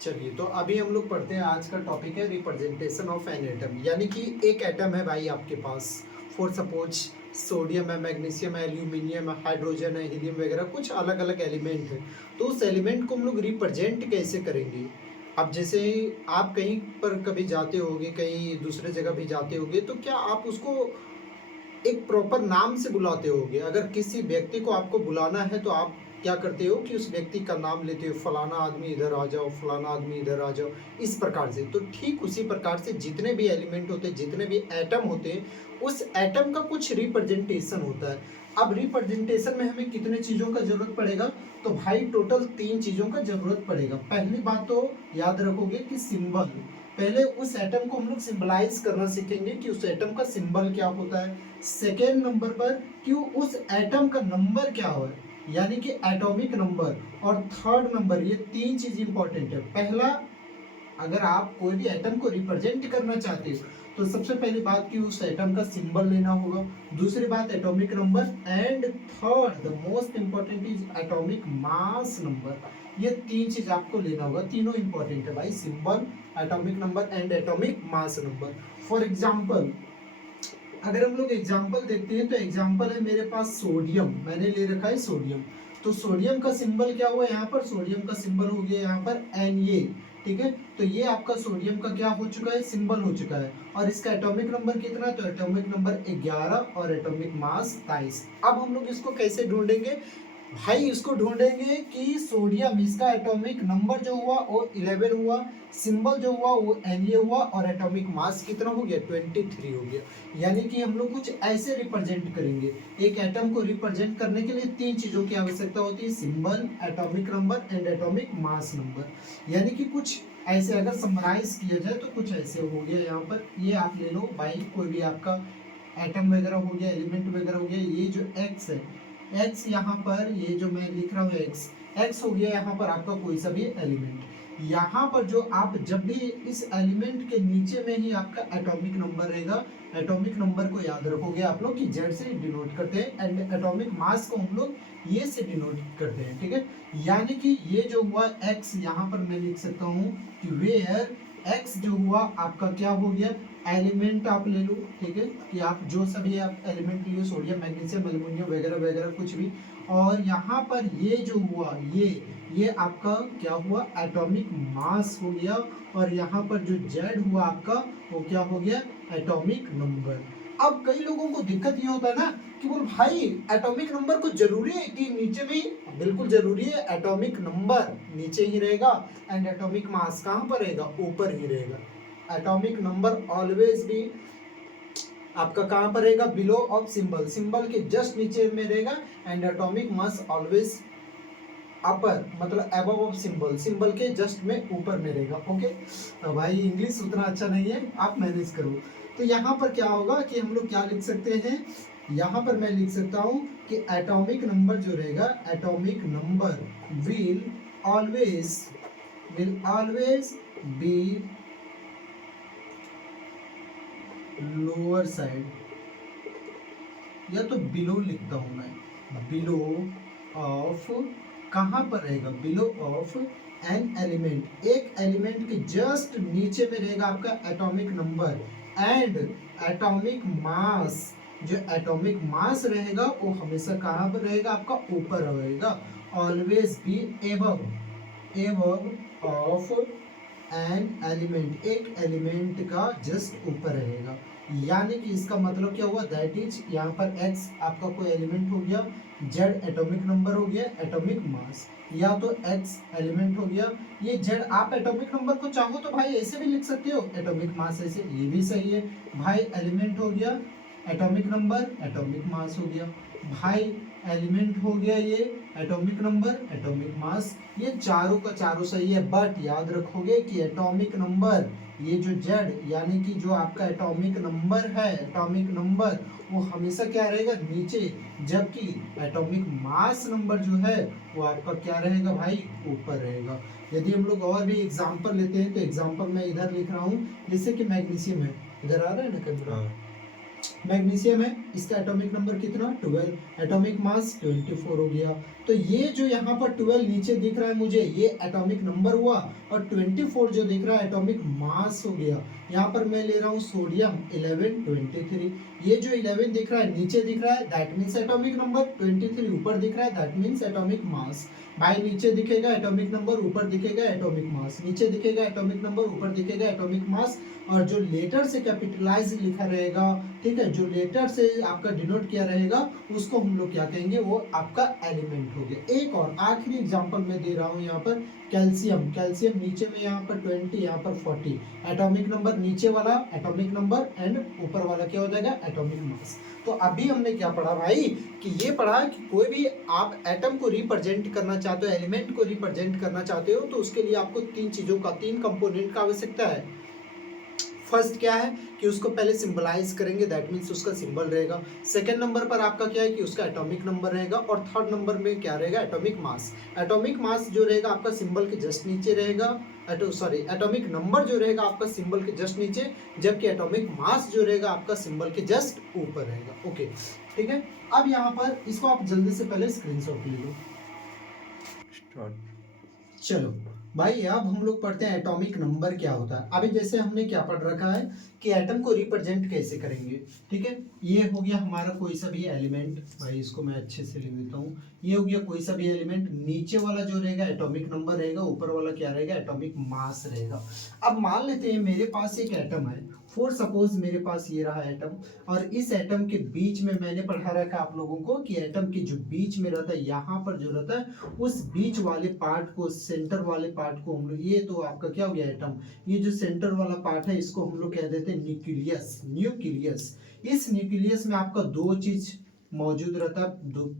चलिए, तो अभी हम लोग पढ़ते हैं। आज का टॉपिक है रिप्रेजेंटेशन ऑफ एन एटम, यानी कि एक एटम है भाई आपके पास। फॉर सपोज सोडियम है, मैग्नीशियम है, एल्यूमिनियम है, हाइड्रोजन है, हीलियम वगैरह कुछ अलग अलग एलिमेंट है। तो उस एलिमेंट को हम लोग रिप्रेजेंट कैसे करेंगे? अब जैसे आप कहीं पर कभी जाते होगे, कहीं दूसरे जगह भी जाते होगे, तो क्या आप उसको एक प्रॉपर नाम से बुलाते होगे? अगर किसी व्यक्ति को आपको बुलाना है तो आप क्या करते हो कि उस व्यक्ति का नाम लेते हो, फलाना आदमी इधर आ जाओ, फलाना आदमी इधर आ जाओ, इस प्रकार से। तो ठीक उसी प्रकार से जितने भी एलिमेंट होते हैं, जितने भी एटम होते हैं, उस एटम का कुछ रिप्रेजेंटेशन होता है। अब रिप्रेजेंटेशन में हमें कितने चीज़ों का जरूरत पड़ेगा? तो भाई टोटल 3 चीज़ों का जरूरत पड़ेगा। पहली बात तो याद रखोगे कि सिंबल। पहले उस एटम को हम लोग सिंबलाइज करना सीखेंगे कि उस एटम का सिंबल क्या होता है। सेकेंड नंबर पर कि उस एटम का नंबर क्या हो, यानी कि एटॉमिक नंबर। और थर्ड नंबर, ये 3 चीज इंपॉर्टेंट है। पहला, अगर आप कोई भी एटम को रिप्रेजेंट करना चाहते हो तो सबसे पहली बात कि उस एटम का सिंबल लेना होगा। दूसरी बात atomic number, and third the most important is atomic mass number. ये 3 चीज आपको लेना होगा। तीनों इंपॉर्टेंट है भाई, symbol, atomic number and atomic mass number. For example, अगर हम लोग एग्जाम्पल देखते हैं तो एग्जाम्पल है मेरे पास सोडियम, मैंने ले रखा है सोडियम। तो सोडियम का सिंबल क्या हुआ यहाँ पर? सोडियम का सिंबल हो गया यहाँ पर Na। ठीक है, तो ये आपका सोडियम का क्या हो चुका है? सिंबल हो चुका है। और इसका एटॉमिक नंबर कितना है? तो एटॉमिक नंबर 11 और एटॉमिक मास 23। अब हम लोग इसको कैसे ढूंढेंगे भाई? इसको ढूंढेंगे कि सोडियम, इसका एटॉमिक नंबर जो हुआ वो 11 हुआ, सिंबल जो हुआ वो Na हुआ, और एटॉमिक मास कितना हो गया? 23 हो गया। यानी कि हम लोग कुछ ऐसे रिप्रेजेंट करेंगे। एक एटम को रिप्रेजेंट करने के लिए 3 चीजों की आवश्यकता होती है, symbol, atomic number and atomic mass number. यानी कि कुछ ऐसे अगर समराइज किया जाए तो कुछ ऐसे हो गया। यहाँ पर ये आप ले लो भाई, कोई भी आपका एटम वगैरह हो गया, एलिमेंट वगैरह हो गया। ये जो एक्स है, एक्स यहाँ पर, ये जो मैं लिख रहा हूँ एक्स, एक्स हो गया यहाँ पर आपका कोई सा भी एलिमेंट। यहाँ पर जो आप जब भी इस एलिमेंट के नीचे में ही आपका एटॉमिक नंबर रहेगा, एटॉमिक नंबर को याद रखोगे आप लोग कि जेड से डिनोट करते हैं, एंड एटॉमिक मास को हम लोग ये से डिनोट करते हैं। ठीक है, यानी कि ये जो हुआ एक्स, यहाँ पर मैं लिख सकता हूँ कि वेयर एक्स जो हुआ आपका क्या हो गया? एलिमेंट आप ले लो। ठीक है, कि आप जो सभी आप एलिमेंट लिए, सोडियम, मैग्नीशियम, एल्यूमिनियम वगैरह वगैरह कुछ भी। और यहाँ पर ये जो हुआ, ये आपका क्या हुआ? एटॉमिक मास हो गया। और यहाँ पर जो जेड हुआ आपका, वो क्या हो गया? Atomic number. अब कई लोगों को दिक्कत ये होता है ना कि बोल भाई एटॉमिक नंबर को जरूरी है कि नीचे में ही? बिल्कुल जरूरी है, एटॉमिक नंबर नीचे ही रहेगा एंड एटॉमिक मास कहाँ पर रहेगा? ऊपर ही रहेगा। एटॉमिक नंबर ऑलवेज भी आपका कहाँ पर रहेगा? बिलो ऑफ सिंबल, सिंबल के जस्ट नीचे में रहेगा। एंड एटॉमिक मास ऑलवेज अपर, मतलब अबव ऑफ सिंबल, सिंबल के जस्ट में ऊपर में रहेगा। ओके, भाई इंग्लिश उतना अच्छा नहीं है, आप मैनेज करो। तो यहाँ पर क्या होगा कि हम लोग क्या लिख सकते हैं? यहाँ पर मैं लिख सकता हूँ कि एटॉमिक नंबर जो रहेगा, atomic number will always be lower side, या तो बिलो लिखता हूं मैं, बिलो ऑफ, कहां पर रहेगा? बिलो ऑफ एन एलिमेंट, एक एलिमेंट के जस्ट नीचे में रहेगा आपका atomic number and atomic mass. जो एटॉमिक मास रहेगा वो हमेशा कहां पर रहेगा? आपका ऊपर रहेगा। Always be above, above of an element, एक एलिमेंट का जस्ट ऊपर रहेगा। यानी कि इसका मतलब क्या हुआ? दैट इज, यहाँ पर x आपका कोई एलिमेंट हो गया, z एटॉमिक नंबर हो गया, एटॉमिक मास, या तो x एलिमेंट हो गया, ये z। आप एटॉमिक नंबर को चाहो तो भाई ऐसे भी लिख सकते हो, एटॉमिक मास ऐसे, ये भी सही है भाई। एलिमेंट हो गया, एटॉमिक नंबर, एटॉमिक मास हो गया भाई। एलिमेंट हो गया ये, एटॉमिक नंबर, एटॉमिक मास, ये चारों का चारों सही है। बट याद रखोगे कि एटॉमिक नंबर, ये जो जेड यानी कि जो आपका एटॉमिक नंबर है, एटॉमिक नंबर वो हमेशा क्या रहेगा? नीचे, जबकि एटॉमिक मास नंबर जो है वो आपका क्या रहेगा भाई? ऊपर रहेगा। यदि हम लोग और भी एग्जांपल लेते हैं तो एग्जांपल मैं इधर लिख रहा हूँ, जैसे कि मैग्नीशियम है, इधर आ रहा है ना कैमरा? मैग्नीशियम है, इसका एटॉमिक नंबर कितना 12, एटॉमिक मास 24 हो गया। तो ये जो यहाँ पर 12 नीचे दिख रहा है मुझे, ये एटॉमिक नंबर हुआ, और 24 जो दिख रहा है एटॉमिक मास हो गया। यहाँ पर मैं ले रहा हूँ सोडियम 11 23, ये जो 11 दिख रहा है नीचे दिख रहा है दैट मीन्स एटॉमिक नंबर, 23 ऊपर दिख रहा है दैट मीन्स एटॉमिक मास। भाई नीचे दिखेगा एटॉमिक नंबर, ऊपर दिखेगा एटॉमिक मास, नीचे दिखेगा एटॉमिक नंबर, ऊपर दिखेगा एटॉमिक मास, और जो लेटर से कैपिटलाइज लिखा रहेगा, ठीक है, जो लेटर से आपका डिनोट किया रहेगा उसको हम लोग क्या कहेंगे, वो आपका एलिमेंट हो गया। एक और आखिरी एग्जांपल मैं दे रहा हूँ यहाँ पर, कैल्शियम, कैल्शियम नीचे में यहाँ पर 20, यहाँ पर 40, एटॉमिक नंबर नीचे वाला एटॉमिक नंबर एंड ऊपर वाला क्या हो जाएगा एटॉमिक मास। तो अभी हमने क्या पढ़ा भाई, कि ये पढ़ा कि कोई भी आप एटम को रिप्रेजेंट करना चाहते हो, एलिमेंट को रिप्रेजेंट करना चाहते हो, तो उसके लिए आपको तीन चीजों का, तीन कंपोनेंट का आवश्यकता है। फर्स्ट क्या है कि उसको पहले सिंबलाइज करेंगे, दैट मीन्स उसका सिंबल रहेगा। सेकंड नंबर पर आपका क्या है कि उसका एटॉमिक नंबर रहेगा, और थर्ड नंबर में क्या रहेगा एटॉमिक मास। एटॉमिक मास जो रहेगा आपका सिंबल के जस्ट नीचे रहेगा, एटॉमिक नंबर जो रहेगा आपका सिंबल के जस्ट नीचे, जबकि एटॉमिक मास जो रहेगा आपका सिंबल के जस्ट ऊपर रहेगा। ओके ठीक है, अब यहाँ पर इसको आप जल्दी से पहले स्क्रीनशॉट ले लो। चलो भाई अब हम लोग पढ़ते हैं एटॉमिक नंबर क्या होता है। अभी जैसे हमने क्या पढ़ रखा है कि एटम को रिप्रेजेंट कैसे करेंगे, ठीक है, ये हो गया हमारा कोई सा भी एलिमेंट, भाई इसको मैं अच्छे से लिख देता हूँ, ये हो गया कोई सा भी एलिमेंट, नीचे वाला जो रहेगा एटॉमिक नंबर रहेगा, ऊपर वाला क्या रहेगा एटॉमिक मास रहेगा। अब मान लेते हैं मेरे पास एक एटम है, फॉर सपोज मेरे पास ये रहा एटम, और इस एटम के बीच में मैंने पढ़ा रखा आप लोगों को कि एटम के जो बीच में रहता है, यहाँ पर जो रहता है उस बीच वाले पार्ट को, सेंटर वाले पार्ट को हम लोग, ये तो आपका क्या हो गया एटम, ये जो सेंटर वाला पार्ट है इसको हम लोग कह देते हैं न्यूक्लियस। न्यूक्लियस, इस न्यूक्लियस में आपका दो चीज मौजूद रहता है,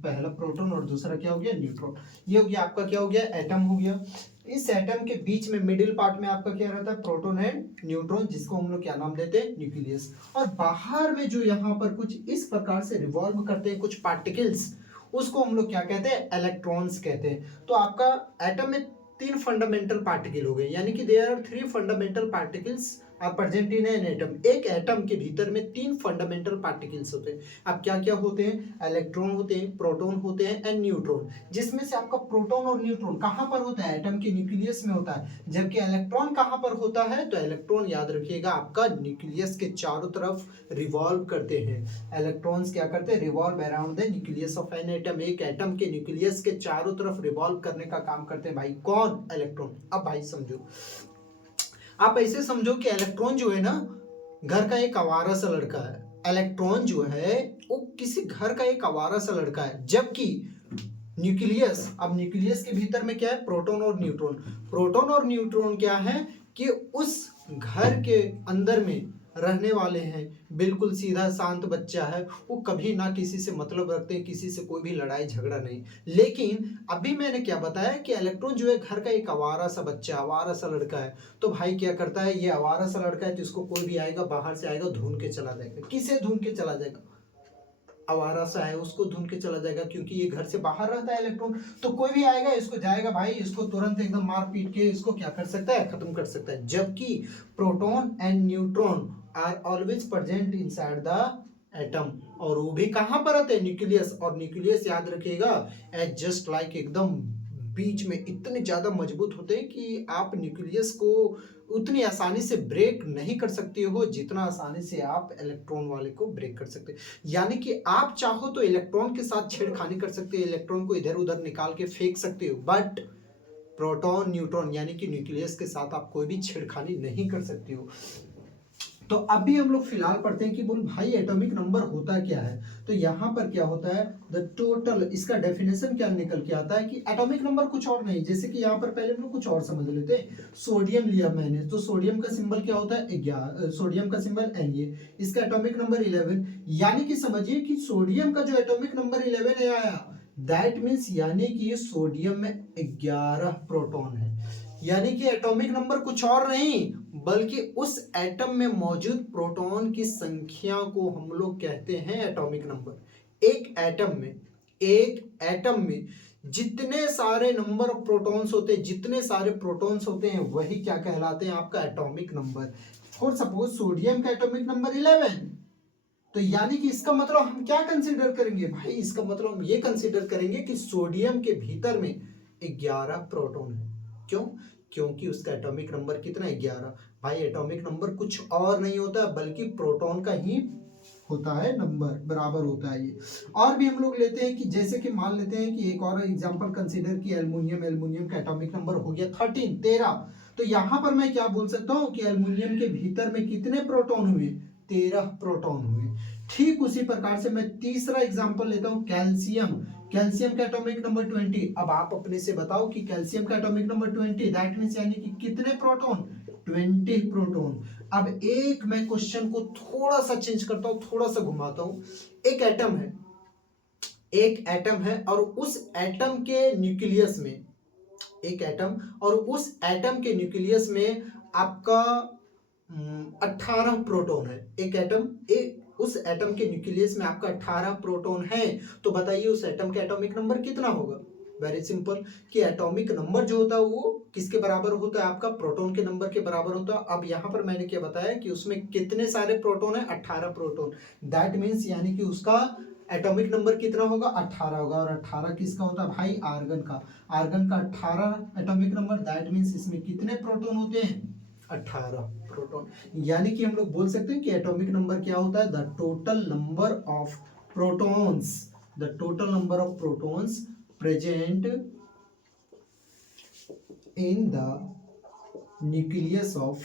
पहला प्रोटॉन और दूसरा क्या हो गया न्यूट्रॉन। ये हो गया आपका क्या हो गया एटम हो गया। इस एटम के बीच में मिडिल पार्ट में आपका क्या रहता है प्रोटॉन एंड न्यूट्रॉन, जिसको हम लोग क्या नाम देते हैं न्यूक्लियस। और बाहर में जो यहाँ पर कुछ इस प्रकार से रिवॉल्व करते हैं कुछ पार्टिकल्स, उसको हम लोग क्या कहते हैं इलेक्ट्रॉन्स कहते हैं। तो आपका एटम में तीन फंडामेंटल पार्टिकल हो गए, यानी कि there are three fundamental particles are present in an atom. एक एटम के भीतर में तीन फंडामेंटल पार्टिकल्स होते हैं। अब क्या क्या होते हैं, इलेक्ट्रॉन होते हैं, प्रोटॉन होते हैं एंड न्यूट्रॉन, जिसमें से आपका प्रोटॉन और न्यूट्रॉन कहाँ पर होता है एटम के न्यूक्लियस में होता है, जबकि इलेक्ट्रॉन कहाँ पर होता है, तो इलेक्ट्रॉन याद रखिएगा आपका न्यूक्लियस के चारों तरफ रिवॉल्व करते हैं। इलेक्ट्रॉन्स क्या करते हैं revolve around the nucleus of an atom. एक एटम के न्यूक्लियस के चारों तरफ रिवॉल्व करने का काम करते हैं भाई कौन, इलेक्ट्रॉन। अब भाई समझो, आप ऐसे समझो कि इलेक्ट्रॉन जो है ना घर का एक आवारा सा लड़का है। इलेक्ट्रॉन जो है वो किसी घर का एक आवारा सा लड़का है, जबकि न्यूक्लियस, अब न्यूक्लियस के भीतर में क्या है प्रोटॉन और न्यूट्रॉन। प्रोटॉन और न्यूट्रॉन क्या है कि उस घर के अंदर में रहने वाले हैं, बिल्कुल सीधा शांत बच्चा है, वो कभी ना किसी से मतलब रखते हैं, किसी से कोई भी लड़ाई झगड़ा नहीं। लेकिन अभी मैंने क्या बताया कि इलेक्ट्रॉन जो है घर का एक आवारा सा बच्चा, आवारा सा लड़का है। तो भाई क्या करता है, ये आवारा सा लड़का है तो इसको कोई भी आएगा बाहर से आएगा ढूंढ के चला जाएगा। किसे ढूंढ के चला जाएगा, आवारा सा है उसको ढूंढ के चला जाएगा, क्योंकि ये घर से बाहर रहता है इलेक्ट्रॉन। तो कोई भी आएगा इसको जाएगा भाई, इसको तुरंत एकदम मार पीट के इसको क्या कर सकता है खत्म कर सकता है। जबकि proton and neutron are always present inside the atom, और वो भी कहां पर रहते हैं न्यूक्लियस। और न्यूक्लियस याद रखिएगा एज जस्ट लाइक एकदम बीच में इतने ज्यादा मजबूत होते हैं कि आप न्यूक्लियस को उतनी आसानी से ब्रेक नहीं कर सकते हो जितना आसानी से आप इलेक्ट्रॉन वाले को ब्रेक कर सकते हैं। यानी कि आप चाहो तो इलेक्ट्रॉन के साथ छेड़खानी कर सकते हो, इलेक्ट्रॉन को इधर उधर निकाल के फेंक सकते हो, बट प्रोटॉन न्यूट्रॉन यानी कि न्यूक्लियस के साथ आप कोई भी छेड़खानी नहीं कर सकते हो। तो अभी हम लोग फिलहाल पढ़ते हैं कि बोल भाई एटॉमिक नंबर होता क्या है। तो यहाँ पर क्या होता है द टोटल, इसका डेफिनेशन क्या निकल के आता है कि एटॉमिक नंबर कुछ और नहीं, जैसे कि यहाँ पर पहले हम लोग कुछ और समझ लेते हैं। सोडियम लिया मैंने, तो सोडियम का सिंबल क्या होता है 11, सोडियम का सिंबल Na, इसका एटॉमिक नंबर 11, यानी कि समझिए कि सोडियम का जो एटॉमिक नंबर 11 है आया, दैट मीन्स यानी कि सोडियम में 11 प्रोटॉन है। यानी कि एटॉमिक नंबर कुछ और नहीं बल्कि उस एटम में मौजूद प्रोटॉन की संख्या को हम लोग कहते हैं एटॉमिक नंबर। एक एटम में जितने सारे नंबर ऑफ प्रोटॉन्स होते हैं, जितने सारे प्रोटॉन्स होते हैं वही क्या कहलाते हैं आपका atomic number. For suppose sodium का एटॉमिक नंबर 11, तो यानी कि इसका मतलब हम क्या कंसीडर करेंगे भाई, इसका मतलब हम ये कंसीडर करेंगे कि सोडियम के भीतर में 11 प्रोटॉन है। क्यों? क्योंकि उसका एटॉमिक नंबर कितना है, 11। भाई एटॉमिक नंबर कुछ और नहीं होता बल्कि प्रोटॉन का ही होता है नंबर, बराबर होता है ये। और भी हम लोग लेते हैं कि जैसे कि मान लेते हैं कि एक और एग्जांपल कंसीडर कि एल्युमिनियम का एटॉमिक नंबर हो गया 13। तो यहाँ पर मैं क्या बोल सकता हूँ कि एल्युमिनियम के भीतर में कितने प्रोटॉन हुए, 13 प्रोटॉन हुए। ठीक उसी प्रकार से मैं तीसरा एग्जांपल लेता हूँ कैल्शियम। कैल्शियम का एटॉमिक नंबर 20। अब आप अपने से बताओ कि कैल्शियम का एटॉमिक नंबर 20, दैट मींस यानी कि कितने प्रोटॉन, 20 प्रोटॉन। अब एक मैं क्वेश्चन को थोड़ा सा चेंज करता हूं, थोड़ा सा घुमाता हूं। एक एटम है, एक एटम है और उस एटम के न्यूक्लियस में, एक एटम और उस एटम के न्यूक्लियस में आपका 18 प्रोटॉन है। एक एटम, एक उस एटम के न्यूक्लियस में आपका 18 प्रोटॉन है। तो बताइए उस एटम का एटॉमिक नंबर कितना होगा। वेरी सिंपल कि एटॉमिक नंबर जो होता है वो किसके बराबर होता है, आपका प्रोटॉन के नंबर के बराबर होता है। अब यहाँ पर मैंने क्या बताया कि उसमें कितने सारे प्रोटॉन है, 18 प्रोटॉन। दैट मीन्स यानी कि उसका एटॉमिक नंबर कितना होगा, 18 होगा। और 18 किसका होता है भाई, आर्गन का। आर्गन का 18 एटॉमिक नंबर, दैट मीन्स इसमें कितने प्रोटॉन होते हैं, 18 प्रोटॉन। यानी कि हम लोग बोल सकते हैं कि एटॉमिक नंबर क्या होता है, the total number of protons, the total number of protons present in the nucleus of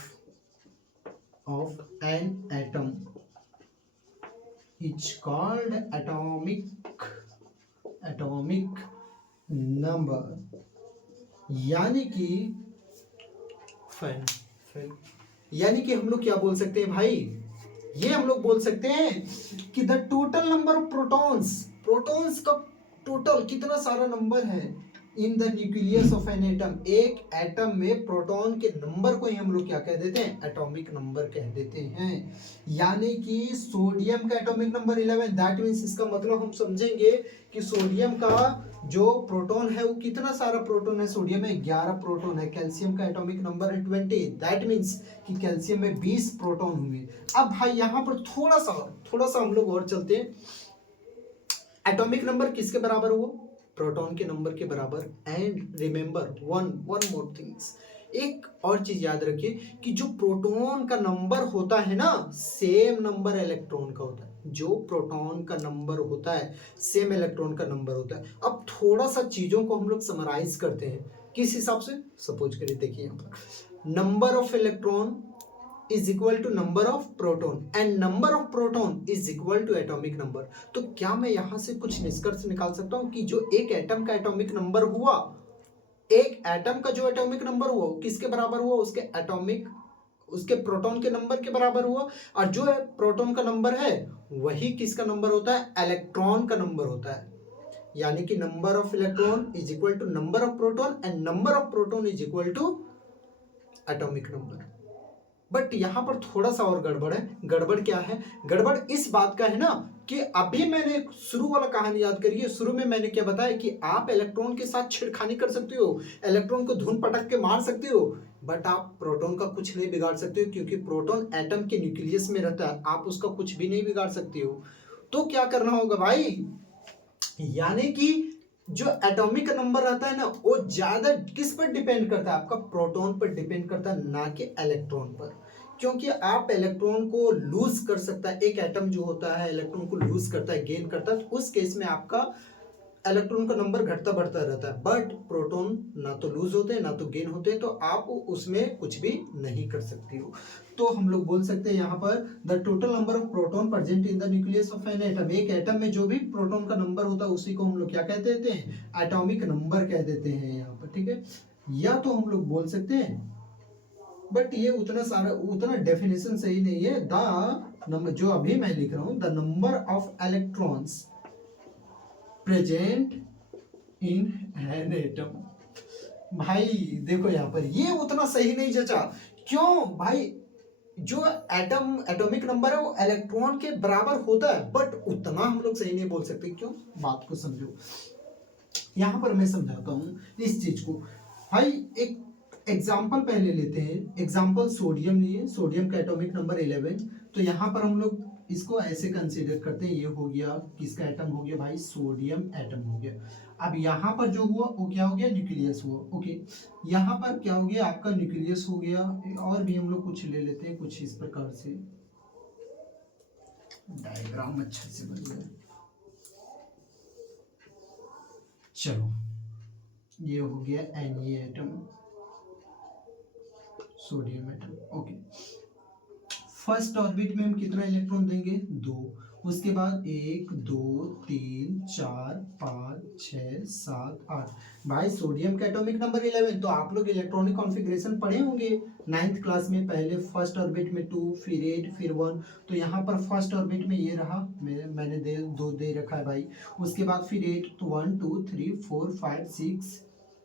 an atom is called atomic number. यानी कि यानी कि हम लोग क्या बोल सकते हैं भाई, ये हम लोग बोल सकते हैं कि the total number of protons, protons का टोटल कितना सारा नंबर है इन the nucleus of an atom, एक एटम में प्रोटॉन के नंबर को ही हम लोग क्या कह देते हैं, एटॉमिक नंबर कह देते हैं। यानी कि सोडियम का एटॉमिक नंबर 11, दैट मींस इसका मतलब हम समझेंगे कि सोडियम का जो प्रोटॉन है वो कितना सारा प्रोटॉन है, सोडियम में 11 प्रोटॉन है। कैल्शियम का एटॉमिक नंबर है 20, दैट मींस कि कैल्शियम में 20 प्रोटॉन हुए। अब भाई यहाँ पर थोड़ा सा हम लोग और चलते हैं। एटॉमिक नंबर किसके बराबर हुआ, प्रोटॉन के नंबर के बराबर। And remember one more things, एक और चीज याद रखिए कि जो प्रोटॉन का नंबर होता है ना, सेम नंबर इलेक्ट्रॉन का होता है। जो प्रोटॉन का नंबर होता है सेम इलेक्ट्रॉन का नंबर होता है। अब थोड़ा सा चीजों को हम लोग समराइज करते हैं, किस हिसाब से, सपोज करिए देखिए यहाँ पर number of electron is equal to number of proton and number of proton is equal to atomic number। तो क्या मैं यहां से कुछ निष्कर्ष निकाल सकता हूं कि जो एक एटम का एटॉमिक नंबर हुआ, एक एटम का जो एटॉमिक नंबर हुआ किसके बराबर हुआ, उसके एटॉमिक, उसके प्रोटॉन के नंबर के बराबर हुआ। और जो प्रोटॉन का नंबर है वही किसका नंबर होता है, इलेक्ट्रॉन का नंबर होता है। यानी कि number of electron is equal to number of proton and number of proton is equal to atomic number. But यहां पर थोड़ा सा और गड़बड़ है। गड़बड़ क्या है, गड़बड़ इस बात का है ना कि अभी मैंने शुरू वाला कहानी याद करिए, शुरू में मैंने क्या बताया कि आप इलेक्ट्रॉन के साथ छेड़खानी कर सकते हो, इलेक्ट्रॉन को धुन पटक के मार सकते हो, बट आप प्रोटॉन का कुछ नहीं बिगाड़ सकते हो, क्योंकि प्रोटॉन एटम के न्यूक्लियस में रहता है, आप उसका कुछ भी नहीं बिगाड़ सकते हो। तो क्या करना होगा भाई, यानी कि जो एटॉमिक नंबर रहता है ना वो ज्यादा किस पर डिपेंड करता है, आपका प्रोटॉन पर डिपेंड करता है, ना कि इलेक्ट्रॉन पर। क्योंकि आप इलेक्ट्रॉन को लूज कर सकता है, एक एटम जो होता है इलेक्ट्रॉन को लूज करता है, गेन करता है, तो उस केस में आपका इलेक्ट्रॉन का नंबर घटता बढ़ता रहता है। बट प्रोटॉन ना तो लूज होते हैं ना तो गेन होते हैं, तो आप उसमें कुछ भी नहीं कर सकते हो। तो हम लोग बोल सकते हैं यहाँ पर the total number of proton present in the nucleus of an atom, एक एटम में जो भी प्रोटॉन का नंबर होता है उसी को हम लोग क्या कहते देते हैं, एटॉमिक नंबर कह देते हैं यहाँ पर, ठीक है। या तो हम लोग बोल सकते हैं, बट ये उतना डेफिनेशन सही नहीं है। द नंबर जो अभी मैं लिख रहा हूं, the number of electrons present in an atom. भाई देखो यहाँ पर ये उतना सही नहीं जचा। क्यों भाई, जो एटॉमिक नंबर है वो इलेक्ट्रॉन के बराबर होता है, बट उतना हम लोग सही नहीं बोल सकते। क्यों, बात को समझो, यहां पर मैं समझाता हूं इस चीज को। भाई एक एग्जाम्पल पहले लेते हैं, एग्जाम्पल सोडियम लिए, सोडियम का एटॉमिक नंबर 11। तो यहाँ पर हम लोग इसको ऐसे कंसीडर करते हैं, ये हो गया किसका एटम हो गया भाई, सोडियम एटम हो गया। अब यहाँ पर जो हुआ वो क्या हो गया, न्यूक्लियस हुआ। ओके, यहाँ पर क्या हो गया आपका, न्यूक्लियस हो गया। और भी हम लोग कुछ ले लेते हैं, कुछ इस प्रकार से डायग्राम अच्छे से बन जाए। चलो, ये हो गया Na atom, sodium atom. Okay, first orbit में हम कितना इलेक्ट्रॉन देंगे, 2। उसके बाद 1 2 3 4 5 6 7 8। भाई सोडियम का एटॉमिक नंबर 11, तो आप लोग इलेक्ट्रॉनिक कॉन्फ़िगरेशन पढ़े होंगे 9th क्लास में। पहले फर्स्ट ऑर्बिट में 2, फिर 8, फिर 1। तो यहाँ पर फर्स्ट ऑर्बिट में ये रहा, मैंने 2 दे रखा है भाई। उसके बाद फिर 8, तो 1 2 3 4 5 6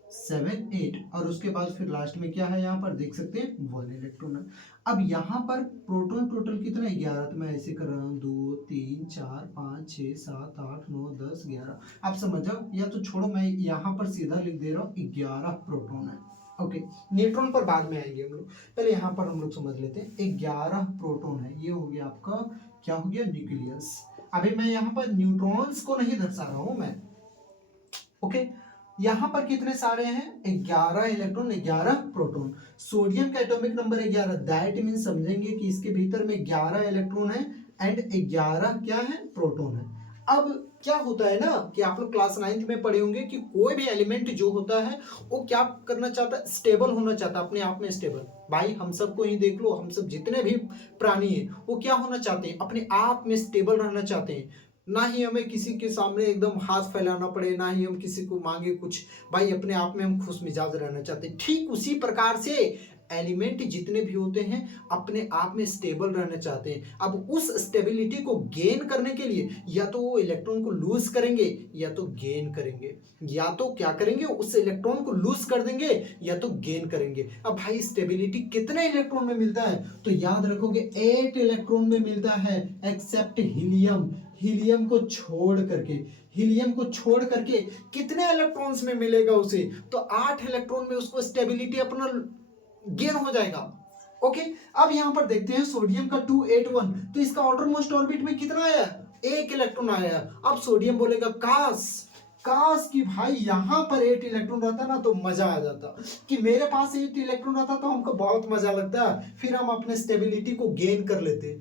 7 8, और उसके बाद फिर लास्ट में क्या है, यहाँ पर देख सकते हैं 1 इलेक्ट्रॉन है। अब यहाँ पर प्रोटॉन टोटल कितना है, 11। तो मैं ऐसे कर रहा हूँ 2 3 4 5 6 7 8 9 10 11। आप समझ जाओ, या तो छोड़ो, मैं यहाँ पर सीधा लिख दे रहा हूँ 11 प्रोटॉन है। ओके, न्यूट्रॉन पर बाद में आएंगे हम लोग, पहले यहाँ पर हम लोग समझ लेते हैं। 11 प्रोटॉन है, ये हो गया आपका क्या हो गया, न्यूक्लियस। अभी मैं यहाँ पर न्यूट्रॉन्स को नहीं दर्शा रहा हूँ मैं। ओके, यहां पर कितने सारे हैं, 11 इलेक्ट्रॉन 11 प्रोटॉन। सोडियम का एटॉमिक नंबर 11, दैट मीन समझेंगे कि इसके भीतर में 11 इलेक्ट्रॉन है एंड 11 क्या है, प्रोटॉन है। अब क्या होता है ना कि आप लोग क्लास 9th में पढ़े होंगे कि कोई भी एलिमेंट जो होता है वो क्या करना चाहता है, स्टेबल होना चाहता है, अपने आप में स्टेबल। भाई हम सबको ही देख लो, हम सब जितने भी प्राणी हैं वो क्या होना चाहते हैं, अपने आप में स्टेबल रहना चाहते हैं। ना ही हमें किसी के सामने एकदम हाथ फैलाना पड़े, ना ही हम किसी को मांगे कुछ। भाई अपने आप में हम खुश मिजाज रहना चाहते हैं। ठीक उसी प्रकार से एलिमेंट जितने भी होते हैं अपने आप में स्टेबल रहना चाहते हैं। अब उस स्टेबिलिटी को गेन करने के लिए या तो वो इलेक्ट्रॉन को लूज करेंगे या तो गेन करेंगे, या तो क्या करेंगे, उस इलेक्ट्रॉन को लूज कर देंगे या तो गेन करेंगे। अब भाई स्टेबिलिटी कितने इलेक्ट्रॉन में मिलता है, तो याद रखोगे 8 इलेक्ट्रॉन में मिलता है, एक्सेप्ट हीलियम। हीलियम को छोड़ करके, हीलियम को छोड़ करके कितने इलेक्ट्रॉन्स में मिलेगा उसे, तो 8 इलेक्ट्रॉन में उसको स्टेबिलिटी अपना गेन हो जाएगा। ओके, अब यहां पर देखते हैं सोडियम का 281, तो इसका आउटर मोस्ट ऑर्बिट में कितना आया, 1 इलेक्ट्रॉन आया। अब सोडियम बोलेगा काश काश कि भाई यहां पर 8 इलेक्ट्रॉन रहता ना तो मजा आ जाता, कि मेरे पास 8 इलेक्ट्रॉन रहता तो हमको बहुत मजा लगता, फिर हम अपने स्टेबिलिटी को गेन कर लेते।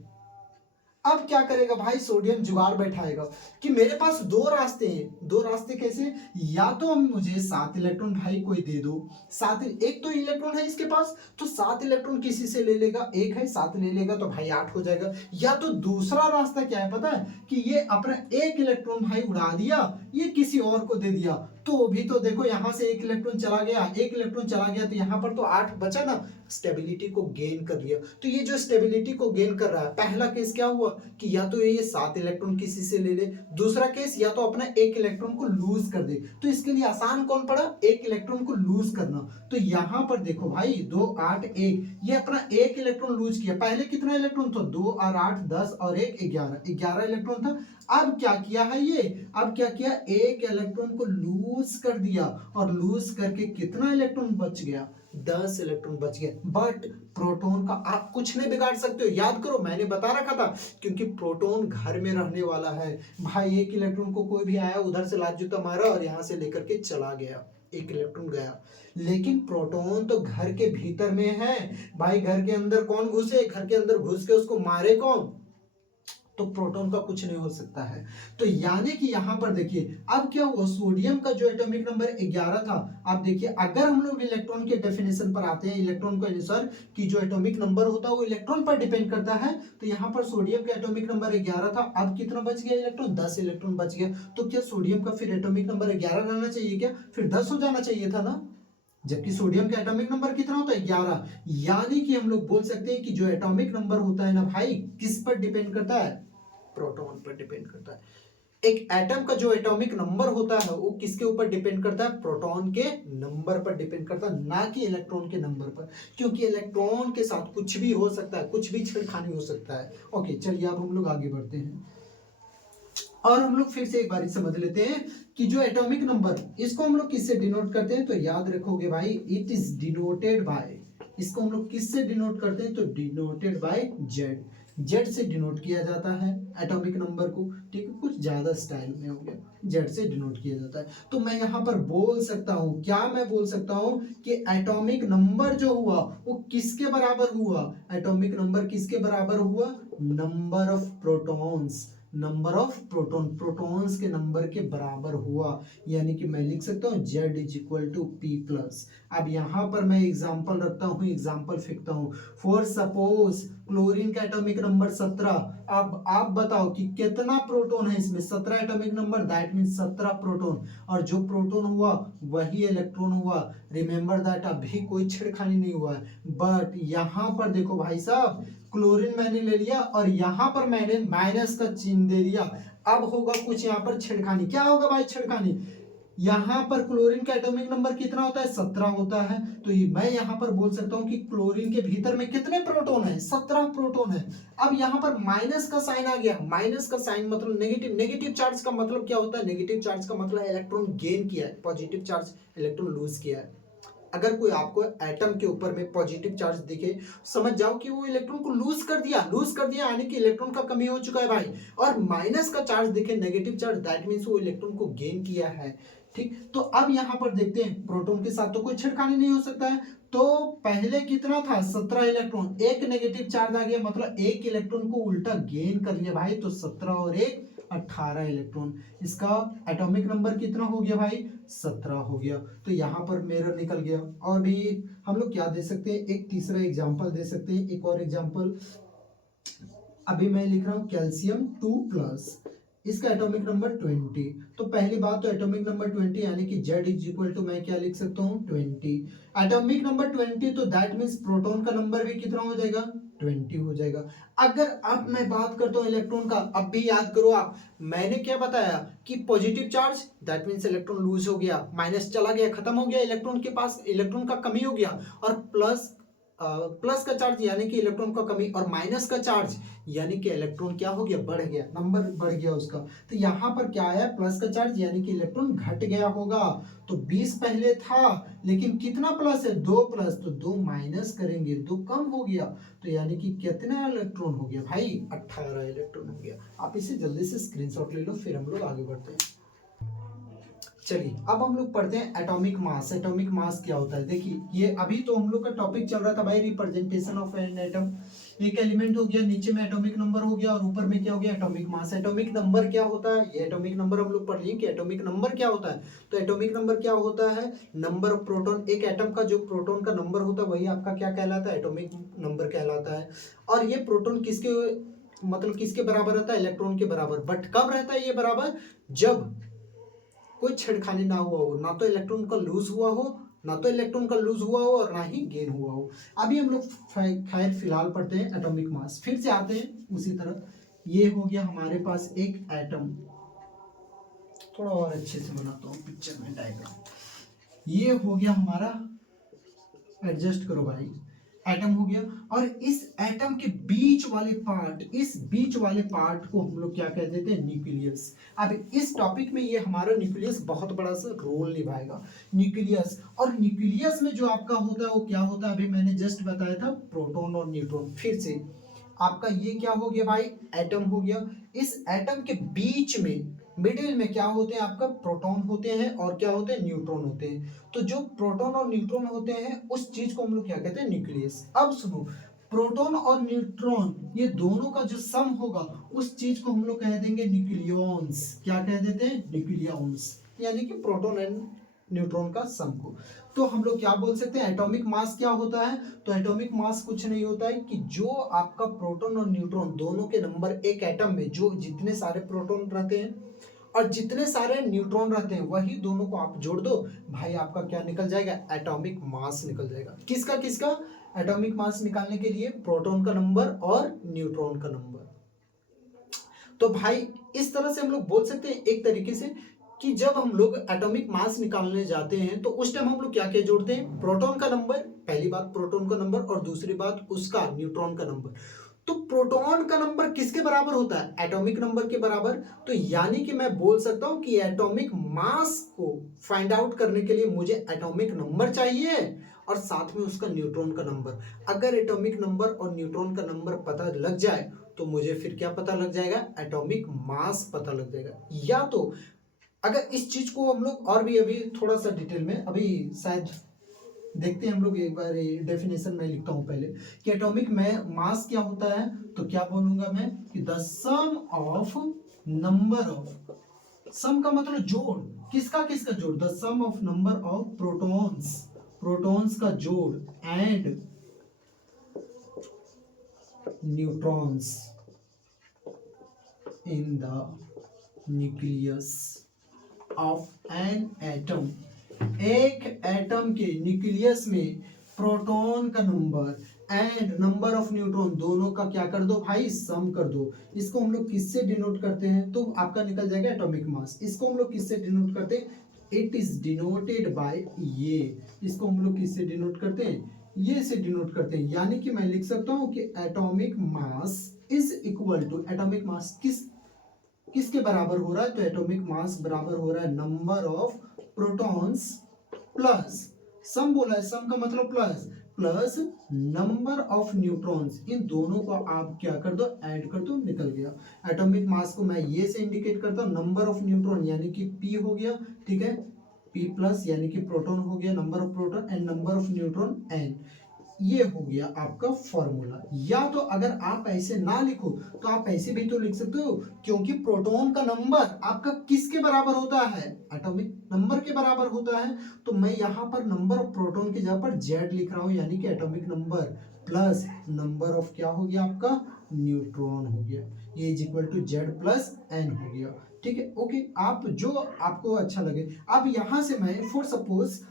अब क्या करेगा भाई, सोडियम जुगाड़ बैठाएगा कि मेरे पास 2 रास्ते हैं। 2 रास्ते कैसे, या तो हम मुझे 7 इलेक्ट्रॉन भाई कोई दे दो, 7, एक तो इलेक्ट्रॉन है इसके पास तो 7 इलेक्ट्रॉन किसी से ले लेगा, एक है 7 ले लेगा तो भाई 8 हो जाएगा। या तो दूसरा रास्ता क्या है पता है, कि ये अपना 1 इलेक्ट्रॉन भाई उड़ा दिया, ये किसी और को दे दिया, तो भी तो देखो यहां से 1 इलेक्ट्रॉन चला गया, 1 इलेक्ट्रॉन चला गया तो यहां पर तो 8 बचा ना, स्टेबिलिटी को गेन कर लिया। तो ये जो स्टेबिलिटी को गेन कर रहा है, पहला केस क्या हुआ कि या तो ये 7 इलेक्ट्रॉन किसी से ले ले, दूसरा केस या तो अपना 1 इलेक्ट्रॉन को लूज कर दे। तो इसके लिए आसान कौन पड़ा, 1 इलेक्ट्रॉन को लूज करना। तो यहां पर देखो भाई 2 8 1, ये अपना 1 इलेक्ट्रॉन लूज किया। पहले कितना इलेक्ट्रॉन था, 2 और 8 10 और 1 11 इलेक्ट्रॉन था। अब क्या किया है ये, अब क्या किया, 1 इलेक्ट्रॉन को लूज कर दिया, और लूज करके कितना इलेक्ट्रॉन बच गया, 10 इलेक्ट्रॉन बच गए। बट प्रोटॉन का आप कुछ नहीं बिगाड़ सकते हो, याद करो मैंने बता रखा था, क्योंकि प्रोटॉन घर में रहने वाला है। भाई 1 इलेक्ट्रॉन को कोई भी आया उधर से लात जूता मारा और यहां से लेकर के चला गया, 1 इलेक्ट्रॉन गया। लेकिन प्रोटॉन तो घर के भीतर में है भाई, घर के अंदर कौन घुसे, घर के अंदर घुस के उसको मारे कौन, तो प्रोटॉन का कुछ नहीं हो सकता है। तो यानी कि यहां पर देखिए अब क्या हुआ, सोडियम का जो एटॉमिक नंबर 11 था, आप देखिए अगर हम लोग इलेक्ट्रॉन के डेफिनेशन पर आते हैं, इलेक्ट्रॉन के अनुसार कि जो एटॉमिक नंबर होता है वो इलेक्ट्रॉन पर डिपेंड करता है। तो यहाँ पर सोडियम का एटॉमिक नंबर 11 था, अब कितना बच गया इलेक्ट्रॉन, 10 इलेक्ट्रॉन बच गया। तो क्या सोडियम का फिर एटॉमिक नंबर 11 रहना चाहिए क्या, फिर 10 हो जाना चाहिए था ना, जबकि सोडियम का एटॉमिक नंबर कितना होता है, 11। यानी कि हम लोग बोल सकते हैं कि जो एटॉमिक नंबर होता है ना भाई, किस पर डिपेंड करता है, प्रोटॉन पर डिपेंड करता है। एक एटम का जो एटॉमिक नंबर होता है वो किसके ऊपर डिपेंड करता है, प्रोटॉन के नंबर पर डिपेंड करता है, ना कि इलेक्ट्रॉन के नंबर पर, क्योंकि इलेक्ट्रॉन के साथ कुछ भी हो सकता है, कुछ भी छेड़खानी हो सकता है। ओके चलिए अब हम लोग आगे बढ़ते हैं और हम लोग फिर से एक बार समझ लेते हैं कि जो एटॉमिक नंबर, इसको हम लोग किससे डिनोट करते हैं, तो याद रखोगे भाई इट इज डिनोटेड बाय, इसको हम लोग किससे डिनोट करते हैं, तो डिनोटेड बाय जेड। जेड से डिनोट किया जाता है एटॉमिक नंबर को, ठीक है, कुछ ज्यादा स्टाइल में हो गया, जेड से डिनोट किया जाता है। तो मैं यहाँ पर बोल सकता हूँ, क्या मैं बोल सकता हूँ कि एटॉमिक नंबर जो हुआ वो किसके बराबर हुआ, एटॉमिक नंबर किसके बराबर हुआ, number of protons, number of protons के नंबर के बराबर हुआ। यानी कि मैं लिख सकता हूँ Z is equal to P plus. अब यहाँ पर मैं एग्जाम्पल रखता हूँ, एग्जाम्पल फेंकता हूँ। फॉर सपोज क्लोरीन का एटॉमिक नंबर 17। अब आप बताओ कि कितना प्रोटॉन है इसमें, 17 atomic number, that mean 17 proton, और जो प्रोटॉन हुआ वही इलेक्ट्रॉन हुआ। रिमेंबर दैट अभी कोई छेड़खानी नहीं हुआ है। बट यहाँ पर देखो भाई साहब, क्लोरीन मैंने ले लिया और यहाँ पर मैंने माइनस का चिन्ह दे दिया। अब होगा कुछ यहाँ पर छेड़खानी। क्या होगा भाई छेड़खानी, यहाँ पर क्लोरीन का एटॉमिक नंबर कितना होता है, 17 होता है। तो ये मैं यहाँ पर बोल सकता हूँ कि क्लोरीन के भीतर में कितने प्रोटॉन है, 17 प्रोटॉन है। अब यहाँ पर माइनस का साइन आ गया, माइनस का साइन मतलब नेगेटिव, नेगेटिव चार्ज का मतलब क्या होता है, नेगेटिव चार्ज का मतलब इलेक्ट्रॉन गेन किया है, पॉजिटिव चार्ज इलेक्ट्रॉन लूज किया है। अगर कोई आपको एटम के ऊपर में पॉजिटिव चार्ज दिखे, समझ जाओ कि वो इलेक्ट्रॉन को लूज कर दिया यानी कि इलेक्ट्रॉन का कमी हो चुका है भाई। और माइनस का चार्ज दिखे, नेगेटिव चार्ज, दैट मींस वो इलेक्ट्रॉन को गेन किया है, ठीक। तो अब यहां पर देखते हैं, प्रोटॉन के साथ तो कोई छेड़खानी नहीं हो सकता है। तो पहले कितना था, 17 इलेक्ट्रॉन, एक नेगेटिव चार्ज आ गया, मतलब एक इलेक्ट्रॉन को उल्टा गेन कर लिया भाई। तो 17 और 1 18 इलेक्ट्रॉन, इसका एटॉमिक नंबर कितना हो गया भाई, 17 हो गया। तो यहाँ पर मेरा निकल गया। और भी हम लोग क्या दे सकते हैं, एक तीसरा एग्जांपल दे सकते हैं, एक और एग्जांपल। अभी मैं लिख रहा हूँ कैल्शियम 2+, इसका एटॉमिक नंबर 20। तो पहली बात तो एटॉमिक नंबर 20 यानी कि Z इज इक्वल टू, मैं क्या लिख सकता हूँ, 20। एटॉमिक नंबर 20 तो दैट मीन्स प्रोटॉन का नंबर भी कितना हो जाएगा, 20 हो जाएगा। अगर अब मैं बात करता हूँ इलेक्ट्रॉन का, अब भी याद करो आप, मैंने क्या बताया कि positive charge that means electron lose हो गया, माइनस चला गया, खत्म हो गया, इलेक्ट्रॉन के पास इलेक्ट्रॉन का कमी हो गया। और प्लस का चार्ज यानी कि इलेक्ट्रॉन का कमी, और माइनस का चार्ज यानी कि इलेक्ट्रॉन क्या हो गया, बढ़ गया, नंबर बढ़ गया उसका। तो यहाँ पर क्या है, प्लस का चार्ज यानी कि इलेक्ट्रॉन घट गया होगा। तो 20 पहले था, लेकिन कितना प्लस है, 2 प्लस, तो 2 माइनस करेंगे, 2 कम हो गया। तो यानी कि कितना इलेक्ट्रॉन हो गया भाई, 18 इलेक्ट्रॉन हो गया। आप इसे जल्दी से स्क्रीनशॉट ले लो, फिर हम लोग आगे बढ़ते हैं। चलिए अब हम लोग पढ़ते हैं एटॉमिक मास। एटॉमिक मास क्या होता है, देखिए ये अभी तो हम लोग का टॉपिक चल रहा था भाई, रिप्रेजेंटेशन ऑफ एन एटम। एक एलिमेंट हो गया, नीचे में एटॉमिक नंबर हो गया, और ऊपर में क्या हो गया, एटॉमिक मास। एटॉमिक नंबर क्या होता है, ये एटॉमिक नंबर हम लोग पढ़ लिए कि एटॉमिक नंबर क्या होता है। तो एटॉमिक नंबर क्या होता है, नंबर ऑफ प्रोटॉन, एक एटम का जो प्रोटॉन का नंबर होता है वही आपका क्या कहलाता है, एटॉमिक नंबर कहलाता है। और ये प्रोटॉन किसके मतलब किसके बराबर रहता है, इलेक्ट्रॉन के बराबर। बट कब रहता है ये बराबर, जब कोई छेड़खानी ना हुआ हो, ना तो इलेक्ट्रॉन का लूज हुआ हो, और ना ही गेन हुआ हो। अभी हम लोग खैर फिलहाल पढ़ते हैं एटॉमिक मास। फिर से आते हैं उसी तरह। ये हो गया हमारे पास एक एटम, थोड़ा और अच्छे से बनाता हूँ पिक्चर में डायग्राम। ये हो गया हमारा, एडजस्ट करो भाई, एटम हो गया। और इस एटम के बीच वाले पार्ट, इस बीच वाले पार्ट को हम लोग क्या कह देते हैं, न्यूक्लियस। अब इस टॉपिक में ये हमारा न्यूक्लियस बहुत बड़ा सा रोल निभाएगा, न्यूक्लियस। और न्यूक्लियस में जो आपका होता है वो क्या होता है, अभी मैंने जस्ट बताया था, प्रोटॉन और न्यूट्रॉन। फिर से आपका ये क्या हो गया भाई, एटम हो गया। इस एटम के बीच में मिडिल में क्या होते हैं, आपका प्रोटॉन होते हैं, और क्या होते हैं, न्यूट्रॉन होते हैं। तो जो प्रोटॉन और न्यूट्रॉन होते हैं उस चीज को हम लोग क्या कहते हैं, न्यूक्लियस। अब सुनो, प्रोटॉन और न्यूट्रॉन ये दोनों का जो सम होगा उस चीज को हम लोग कह देंगे न्यूक्लियॉन्स। क्या कह देते हैं, न्यूक्लियॉन्स, यानी कि प्रोटॉन एंड न्यूट्रॉन का सम को। तो हम लोग क्या बोल सकते हैं, एटॉमिक मास क्या होता है। तो एटॉमिक मास कुछ नहीं होता है कि जो आपका प्रोटॉन और न्यूट्रॉन दोनों के नंबर, एक एटम में जो जितने सारे प्रोटॉन रहते हैं और जितने सारे न्यूट्रॉन रहते हैं वही दोनों को आप जोड़ दो भाई, आपका क्या निकल जाएगा, एटॉमिक मास निकल जाएगा। किसका किसका, एटॉमिक मास निकालने के लिए प्रोटॉन का नंबर और न्यूट्रॉन का नंबर। तो भाई इस तरह से हम लोग बोल सकते हैं एक तरीके से कि जब हम लोग एटॉमिक मास निकालने जाते हैं तो उस टाइम हम लोग क्या क्या जोड़ते हैं, प्रोटॉन का नंबर, पहली बात प्रोटॉन का नंबर, और दूसरी बात उसका न्यूट्रॉन का नंबर। तो प्रोटॉन का नंबर किसके बराबर होता है, एटॉमिक नंबर के बराबर। तो यानी कि मैं बोल सकता हूं कि एटॉमिक मास को फाइंड आउट करने के लिए मुझे एटॉमिक नंबर चाहिए और साथ में उसका न्यूट्रॉन का नंबर। अगर एटॉमिक नंबर और न्यूट्रॉन का नंबर पता लग जाए तो मुझे फिर क्या पता लग जाएगा, एटॉमिक मास पता लग जाएगा। या तो अगर इस चीज को हम लोग और भी अभी थोड़ा सा डिटेल में अभी शायद देखते हैं हम लोग, एक बार डेफिनेशन में लिखता हूं पहले कि एटॉमिक में मास क्या होता है। तो क्या बोलूंगा मैं कि the sum of number of, sum का मतलब जोड़, किसका किसका जोड़, the sum of number of protons, protons का जोड़ and neutrons in the nucleus of an atom. एक एटम के न्यूक्लियस में प्रोटॉन का number and number of neutron दोनों का क्या कर दो भाई, सम कर दो। इसको हम लोग किससे डिनोट करते हैं, तो आपका निकल जाएगा एटॉमिक मास। इसको हम लोग किससे डिनोट करते हैं, इट इज डिनोटेड बाय ये। इसको हम लोग किससे डिनोट करते हैं, ये से डिनोट करते हैं। यानी कि मैं लिख सकता हूं कि atomic mass is equal to, atomic mass किसके बराबर हो रहा है, तो एटॉमिक मास बराबर हो रहा है number of protons plus, sum बोला है, सम का मतलब plus, plus number of neutrons. इन दोनों को आप क्या कर दो, ऐड कर दो, निकल गया। एटॉमिक मास को मैं ये से इंडिकेट करता हूं, नंबर ऑफ न्यूट्रॉन यानी कि P हो गया, ठीक है, P प्लस यानी कि प्रोटॉन हो गया, number of proton and number of neutron N। ये हो गया आपका फॉर्मूला। या तो अगर आप ऐसे ना लिखो तो आप ऐसे भी तो लिख सकते हो, क्योंकि प्रोटॉन का नंबर आपका किसके बराबर होता है, एटॉमिक नंबर के बराबर होता है। तो मैं यहाँ पर नंबर ऑफ प्रोटॉन की जगह पर Z लिख रहा हूँ, यानी कि atomic number plus number of क्या हो गया आपका, न्यूट्रॉन हो गया। ये is equal to Z plus N हो गया, ठीक है, ओके। आप जो आपको अच्छा लगे। अब यहाँ से मैं फॉर सपोज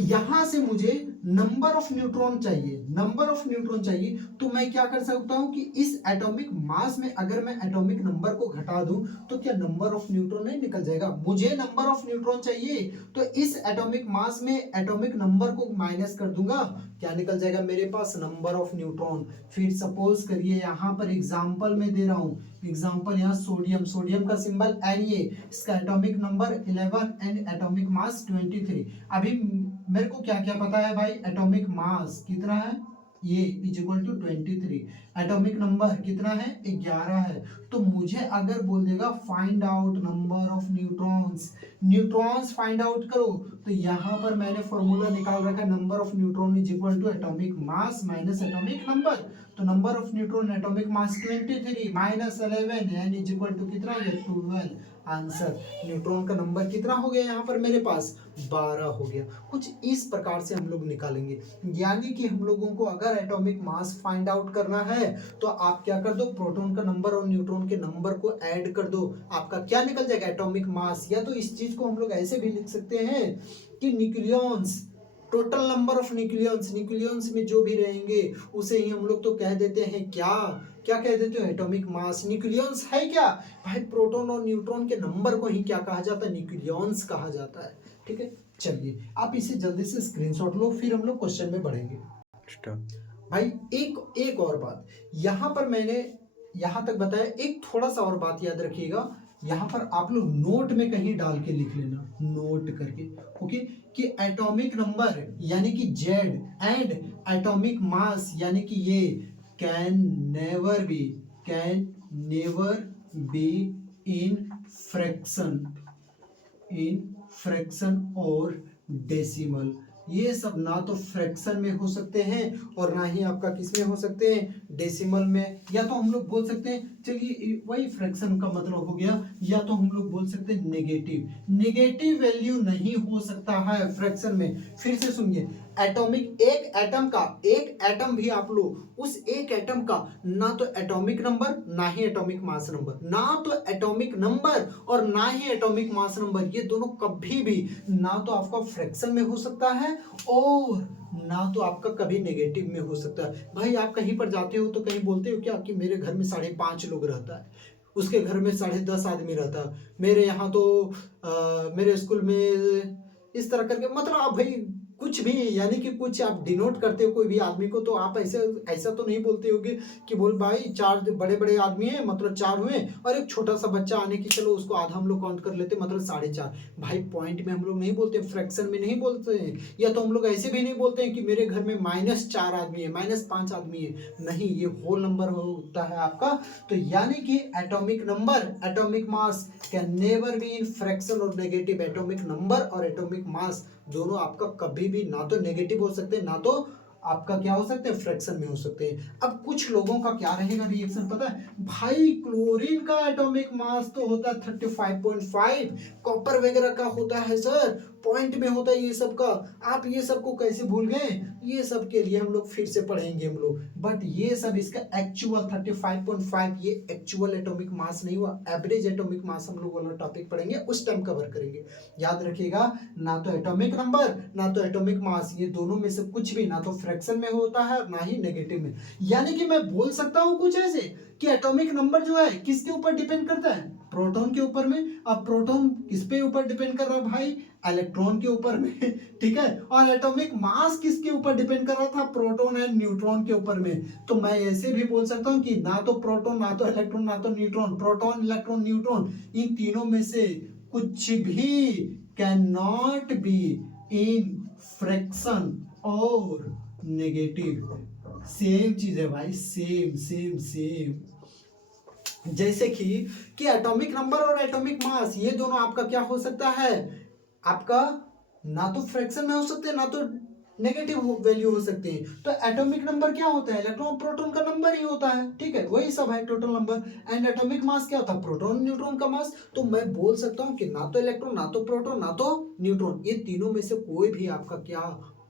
यहां से मुझे नंबर ऑफ न्यूट्रॉन चाहिए, नंबर ऑफ न्यूट्रॉन चाहिए, तो मैं क्या कर सकता हूं कि इस एटॉमिक मास में अगर मैं एटॉमिक नंबर को घटा दूं तो क्या नंबर ऑफ न्यूट्रॉन नहीं निकल जाएगा। मुझे नंबर ऑफ न्यूट्रॉन चाहिए तो इस एटॉमिक मास में एटॉमिक नंबर को माइनस कर दूंगा, क्या निकल जाएगा मेरे पास, नंबर ऑफ न्यूट्रॉन। फिर सपोज करिए यहां पर एग्जांपल में दे रहा हूं, एग्जांपल यहाँ सोडियम, सोडियम का सिंबल Na, इसका atomic number 11 and atomic mass 23। अभी मेरे को क्या क्या पता है भाई, एटॉमिक मास कितना है, ये is equal to 23, atomic number कितना है, 11 है। तो मुझे अगर बोल देगा find out number of neutrons, neutrons find out करो, तो यहाँ पर मैंने फॉर्मूला निकाल रखा है, number of neutron is equal to atomic mass minus atomic number. तो number of neutron atomic mass 23 minus 11 यानी इज इक्वल टू कितना हो गया, 12। आंसर न्यूट्रॉन का नंबर कितना हो गया यहाँ पर मेरे पास, 12 हो गया। कुछ इस प्रकार से हम लोग निकालेंगे। यानी कि हम लोगों को अगर एटॉमिक मास फाइंड आउट करना है तो आप क्या कर दो, प्रोटॉन का नंबर और न्यूट्रॉन के नंबर को ऐड कर दो, आपका क्या निकल जाएगा, एटॉमिक मास। या तो इस चीज को हम लोग ऐसे भी लिख सकते हैं कि nucleons, total number of nucleons, nucleons में जो भी रहेंगे उसे ही हम लोग तो कह देते हैं क्या, क्या कह देते हो, एटॉमिक मास। न्यूक्लियॉन्स है क्या भाई, प्रोटॉन और न्यूट्रॉन के नंबर को ही क्या कहा जाता है, न्यूक्लियॉन्स कहा जाता है, ठीक है। चलिए आप इसे जल्दी से स्क्रीनशॉट लो, फिर हम लोग क्वेश्चन में बढ़ेंगे। भाई एक और बात यहाँ पर मैंने यहाँ तक बताया, एक थोड़ा सा और बात याद रखिएगा, यहाँ पर आप लोग नोट में कहीं डाल के लिख लेना, नोट करके, ओके, कि एटॉमिक नंबर यानी कि Z एंड एटॉमिक मास यानी कि ये can never be in fraction और डेसिमल। ये सब ना तो फ्रैक्शन में हो सकते हैं और ना ही आपका किस में हो सकते हैं, डेसिमल में। या तो हम लोग बोल सकते हैं, चलिए वही फ्रैक्शन का मतलब हो गया, या तो हम लोग बोल सकते हैं नेगेटिव वैल्यू नहीं हो सकता है फ्रैक्शन में। फिर से सुनिए, एटॉमिक, एक एटम भी आप लो, उस एक एटम का ना तो एटॉमिक नंबर ना ही एटॉमिक मास नंबर, ना तो एटॉमिक नंबर और ना ही एटॉमिक मास नंबर, ये दोनों कभी भी ना तो आपका फ्रैक्शन में हो सकता है और ना तो आपका कभी नेगेटिव में हो सकता है। भाई आप कहीं पर जाते हो तो कहीं बोलते हो क्या कि मेरे घर में 5.5 लोग रहता है, उसके घर में 10.5 आदमी रहता है, मेरे यहाँ तो मेरे स्कूल में इस तरह करके, मतलब आप भाई कुछ भी यानी कि कुछ आप डिनोट करते हो कोई भी आदमी को, तो आप ऐसे ऐसा तो नहीं बोलते होगे कि बोल भाई चार बड़े बड़े आदमी हैं मतलब चार हुए और एक छोटा सा बच्चा आने की, चलो उसको आधा हम लोग काउंट कर लेते मतलब 4.5। भाई पॉइंट में हम लोग नहीं बोलते, फ्रैक्शन में नहीं बोलते हैं, या तो हम लोग ऐसे भी नहीं बोलते हैं कि मेरे घर में -4 आदमी है, -5 आदमी है, नहीं, ये होल नंबर होता है आपका। तो यानी कि atomic number, atomic mass can never be in fraction और नेगेटिव। एटॉमिक नंबर और एटॉमिक मास दोनों आपका कभी भी ना तो नेगेटिव हो सकते हैं, ना तो आपका क्या हो सकते हैं, फ्रैक्शन में हो सकते हैं। अब कुछ लोगों का क्या रहेगा रिएक्शन पता है भाई, क्लोरीन का एटॉमिक मास तो होता है 35.5, कॉपर वगैरह का होता है सर पॉइंट में होता है ये सब का। आप ये सब को कैसे भूल गए, ये सब के लिए हम लोग फिर से पढ़ेंगे हम लोग, बट ये सब इसका एक्चुअल 35.5 ये एक्चुअल एटॉमिक मास नहीं हुआ, एवरेज एटॉमिक मास हम लोग वाला टॉपिक पढ़ेंगे, उस टाइम कवर करेंगे। याद रखिएगा, ना तो एटॉमिक नंबर ना तो एटॉमिक मास, ये दोनों में से कुछ भी ना तो फ्रैक्शन में होता है ना ही नेगेटिव में। यानी कि मैं बोल सकता हूं कुछ ऐसे कि एटॉमिक नंबर जो है किसके ऊपर डिपेंड करता है, प्रोटॉन के ऊपर में। अब प्रोटॉन किस पे ऊपर डिपेंड कर रहा है भाई, इलेक्ट्रॉन के ऊपर में ठीक है। और एटॉमिक मास किसके ऊपर डिपेंड कर रहा था, प्रोटॉन एंड न्यूट्रॉन के ऊपर में। तो मैं ऐसे भी बोल सकता हूं कि ना तो प्रोटॉन ना तो इलेक्ट्रॉन ना तो न्यूट्रॉन, प्रोटॉन इलेक्ट्रॉन न्यूट्रॉन इन तीनों में से कुछ भी can not be in fraction और नेगेटिव। सेम चीज है भाई, सेम सेम सेम। जैसे कि एटॉमिक नंबर और एटॉमिक मास ये दोनों आपका क्या हो सकता है, आपका ना तो फ्रैक्शन में हो सकते हैं ना तो नेगेटिव वैल्यू हो सकते हैं। तो एटॉमिक नंबर क्या होता है, इलेक्ट्रॉन प्रोटॉन का नंबर ही होता है, ठीक है, वही सब है total number. And atomic mass क्या होता है, प्रोटॉन न्यूट्रॉन का मास। तो मैं बोल सकता हूं कि ना तो इलेक्ट्रॉन ना तो प्रोटॉन ना तो न्यूट्रॉन, ये तीनों में से कोई भी आपका क्या